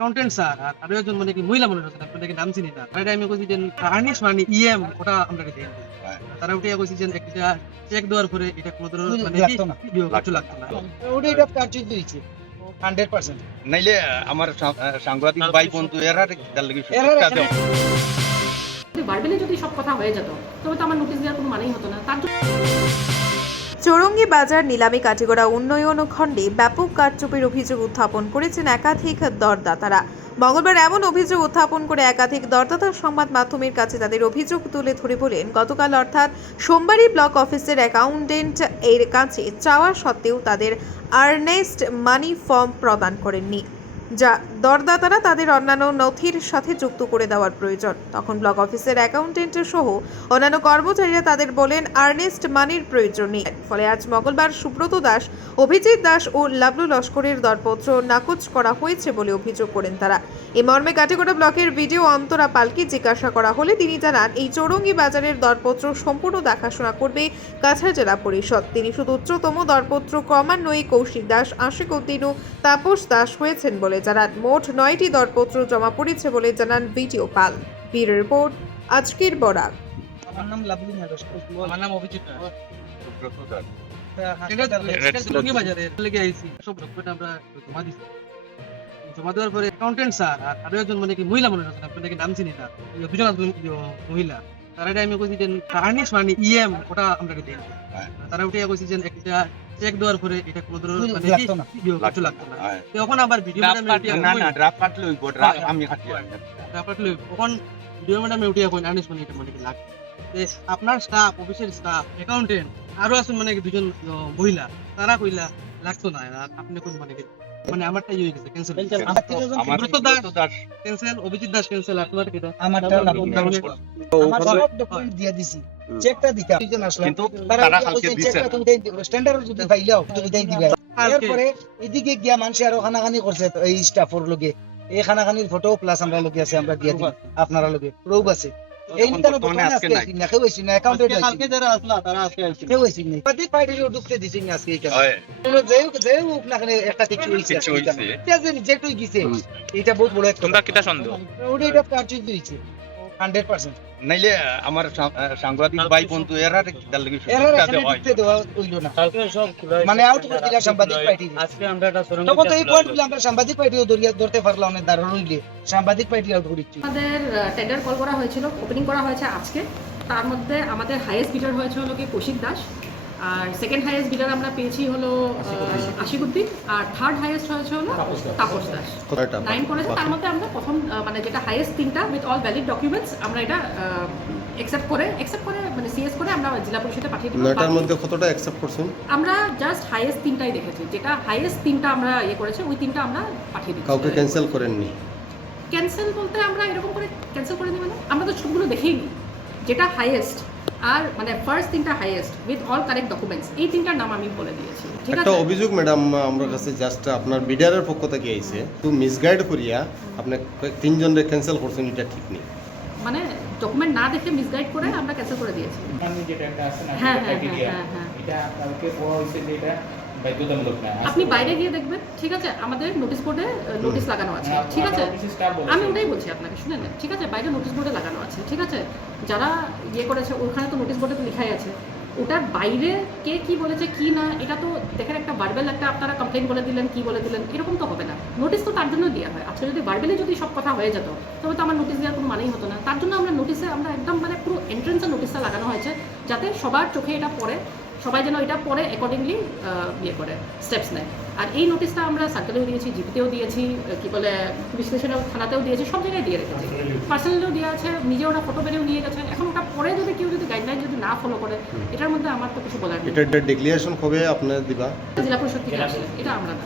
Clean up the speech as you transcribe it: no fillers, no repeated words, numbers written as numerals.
Accountant sir আর আরো একজন মানে কি মহিলা মনে হচ্ছে আপনাদের নাম চিনি না এটা আমি কইছি যে আর্নিশ মানে ইএম ওটা আমরা দেন তারা উঠে কইছি যে একটা চেক দেওয়ার পরে এটা কোনো ধরনের মানে কি কিছু লাগতো না ওটা এটা কার্যত দিয়েছে 100%। নাইলে আমার সাংবাদিক ভাই বন্ধু এরা তার লাগি ভার্বালি যদি সব কথা হয়ে যেত তবে তো আমার নোটিশ দেওয়ার কোনো মানেই হতো না। তার জন্য চৌরঙ্গী বাজার নিলামী কাটিগড়া উন্নয়ন খণ্ডে ব্যাপক কারচুপির অভিযোগ উত্থাপন করেছেন একাধিক দরদাতারা। মঙ্গলবার এমন অভিযোগ উত্থাপন করে একাধিক দরদাতা সংবাদ মাধ্যমের কাছে তাদের অভিযোগ তুলে ধরে বলেন, গতকাল অর্থাৎ সোমবারই ব্লক অফিসের অ্যাকাউন্টেন্ট এর কাছে চাওয়া সত্ত্বেও তাদের আর্নেস্ট মানি ফর্ম প্রদান করেননি, যা দরদাতারা তাদের অন্যান্য নথির সাথে যুক্ত করে দেওয়ার প্রয়োজন। তখন ব্লক অফিসের অ্যাকাউন্টেন্ট সহ অন্যান্য কর্মচারীরা তাদের বলেন আর্নেস্ট মানির প্রয়োজন নেই। ফলে আজ মঙ্গলবার সুব্রত দাস, অভিজিৎ দাস ও লাবলু লস্করের দরপত্র নাকচ করা হয়েছে বলে অভিযোগ করেন তারা। এই মর্মে কাটিগড়া ব্লকের বিডিও অন্তরা পালকে জিজ্ঞাসা করা হলে তিনি জানান, এই চৌরঙ্গী বাজারের দরপত্র সম্পূর্ণ দেখাশোনা করবে কাছাড় জেলা পরিষদ। তিনি শুধু উচ্চতম দরপত্র ক্রমান্বয়ে কৌশিক দাস, আশিক উদ্দিন ও তাপস দাস হয়েছেন বলে জানান। মোট 9টি দরপত্র জমা পড়েছে বলে জানান বিডিও পাল। ব্যুরো রিপোর্ট, আজকের বরাক। আমার নাম লাবলু নারস। আমার নাম অভিজিৎ সুব্রত এটা চৌরঙ্গী বাজারে লেগে আইছি সব ডকুমেন্ট আমরা জমা দিছি জমা দেওয়ার পরে অ্যাকাউন্টেন্ট স্যার আর আরো একজন মানে কি মহিলা মনে হচ্ছে আপনাদের নাম চিনি না দুজন মহিলা তারা এটা আমি কইছি যে আর্নিশ মানে ইএম ওটা আমরা দেন তারা উঠে কইছি যে একটা চেক দেওয়ার পরে এটা কোনো ধরনের মানে কি কিছু লাগতো না তখন আবার ভিডিও ম্যাডাম না না ড্রাফট কাটলে হইব ড্রাফট আমি কাটলি ড্রাফট কাটলে তখন ভিডিও ম্যাডাম উঠে কই আর্নিশ মানে এটা মানে কি লাগতো যে আপনার স্টাফ অফিসের স্টাফ অ্যাকাউন্টেন্ট আরো আছেন মানে দুজন মহিলা তারা কইলা লাগতো না আপনি কোন মানে কি মানে আমারটা হয়ে গেছে ক্যান্সেল আমার দাস ক্যান্সেল অভিজিৎ দাস ক্যান্সেল আপনার কি আমারটা লাবলু নারস। আমার সব ডকুমেন্ট দিয়ে দিছি, চেকটা দিতে দুইজন আসলাম, কিন্তু তারা কালকে দিছে স্ট্যান্ডার্ড যদি ফাইলাও তুমি দেই দিবে। এরপরে এদিকে গিয়া মানুষ আরো খানাখানি করছে এই স্টাফের লগে, এই খানাখানির ফটো প্লাস আমরা লগে আছে, আমরা দিয়ে দিই আপনারা লগে প্রুফ আছে। এই নিতানো দোকানে আজকে না কেউ হইছে না, অ্যাকাউন্টেন্ট কালকে যারা আসলা তারা আজকে আসছে কেউ হইছে না, প্রত্যেক পার্টির ঢুকতে দিছি না আজকে এটা যেও না কেন একটা কিছু হইছে এটা যে রিজেক্ট হই গেছে, এটা বহুত বড় একটা তোমরা কিটা সন্দেহ ওটা এটা কার্যত দিয়েছে 100%। নাইলে আমার সাংবাদিক ভাই বন্ধু এরা তার লাগি এরা এখানে ঢুকতে দেওয়া হইলো না, মানে আউট করে দিলা সাংবাদিক পার্টি। আজকে আমরা এটা তখন তো এই পয়েন্টগুলো আমরা সাংবাদিক পার্টিও ধরতে পারলাম না, দাঁড়ানো হইলে সাংবাদিক পার্টি আউট করেছি। আমাদের টেন্ডার কল করা হয়েছিল, ওপেনিং করা হয়েছে আজকে। তার মধ্যে আমাদের হাইয়েস্ট বিডার হয়েছে হলো কি কৌশিক দাস, আর সেকেন্ড হাইয়েস্ট বিডার আমরা পেয়েছি হলো আশিক উদ্দিন, আর থার্ড হাইয়েস্ট হয়েছে হলো তাপস দাস। 9 করেছে, তার মধ্যে আমরা প্রথম মানে যেটা হাইয়েস্ট 3টা উইথ অল ভ্যালিড ডকুমেন্টস আমরা এটা অ্যাকসেপ্ট করে মানে সিএস করে আমরা জেলা পরিষদে পাঠিয়ে দিই। 9টার মধ্যে কতটা অ্যাকসেপ্ট করছেন? আমরা জাস্ট হাইয়েস্ট 3টাই দেখেছি, যেটা হাইয়েস্ট 3টা আমরা করেছে, ওই 3টা আমরা পাঠিয়ে দিই। কাউকে ক্যান্সেল করেননি? ক্যান্সেল বলতে আমরা এরকম করে ক্যান্সেল করে দিই মানে আমরা তো সবগুলো দেখেই নিই, যেটা হাইয়েস্ট আর মানে ফার্স্ট 3টা highest with all correct documents, এই 3টার নাম আমি বলে দিয়েছি। ঠিক আছে, একটা অভিযোগ ম্যাডাম আমার কাছে জাস্ট আপনার বিডারের পক্ষ থেকে আইছে, তো মিসগাইড করিয়া আপনি 3 জনের ক্যান্সেল করছেন, এটা ঠিক নেই। মানে ডকুমেন্ট না দেখে মিসগাইড করে আমরা ক্যান্সেল করে দিয়েছি। আমি যেটা একটা আছে না হ্যাঁ, ক্রাইটেরিয়া হ্যাঁ। এটা কালকে বলা হয়েছে যে এটা বাধ্যতামূলক না। আপনি বাইরে গিয়ে দেখবেন, ঠিক আছে, আমাদের নোটিশ বোর্ডে নোটিশ লাগানো আছে, ঠিক আছে, আমি ওটাই বলছি আপনাকে, শুনেন, ঠিক আছে, বাইরে নোটিশ বোর্ডে লাগানো আছে, ঠিক আছে, যারা করেছে ওখানে তো নোটিশ বোর্ডে তো লেখাই আছে, ওটার বাইরে কে কি বলেছে কি না এটা তো দেখেন, একটা ভার্বাল একটা আপনারা কমপ্লেন বলে দিলেন কি বলে দিলেন এরকম তো হবে না। নোটিশ তো তার জন্য দেওয়া হয়। আজকে যদি ভার্বালি যদি সব কথা হয়ে যেত তবে তো আমার নোটিশ দেওয়ার কোনো মানেই হতো না। তার জন্য আমরা নোটিশে আমরা একদম মানে পুরো এন্ট্রেন্সে নোটিশটা লাগানো হয়েছে, যাতে সবার চোখে এটা পড়ে, সবাই যেন এটা পরে অ্যাকর্ডিংলি করে স্টেপস নেয়। আর এই নোটিশটা আমরা সার্কেলেও দিয়েছি, জিপিতেও দিয়েছি, কি বলে পুলিশ স্টেশনেও থানাতেও দিয়েছি, সব জায়গায় দিয়ে রেখেছি, পার্সোনালিও দেওয়া আছে, নিজে ওরা ফটো বেরিয়েও নিয়ে গেছে। এখন ওটা পরে যদি কেউ যদি গাইডলাইন যদি না ফলো করে, এটার মধ্যে আমার তো কিছু বলার নেই। এটা ডিক্লারেশন কবে আপনার দিবা? জেলা পরিষদ থেকে আসলে এটা আমরা না।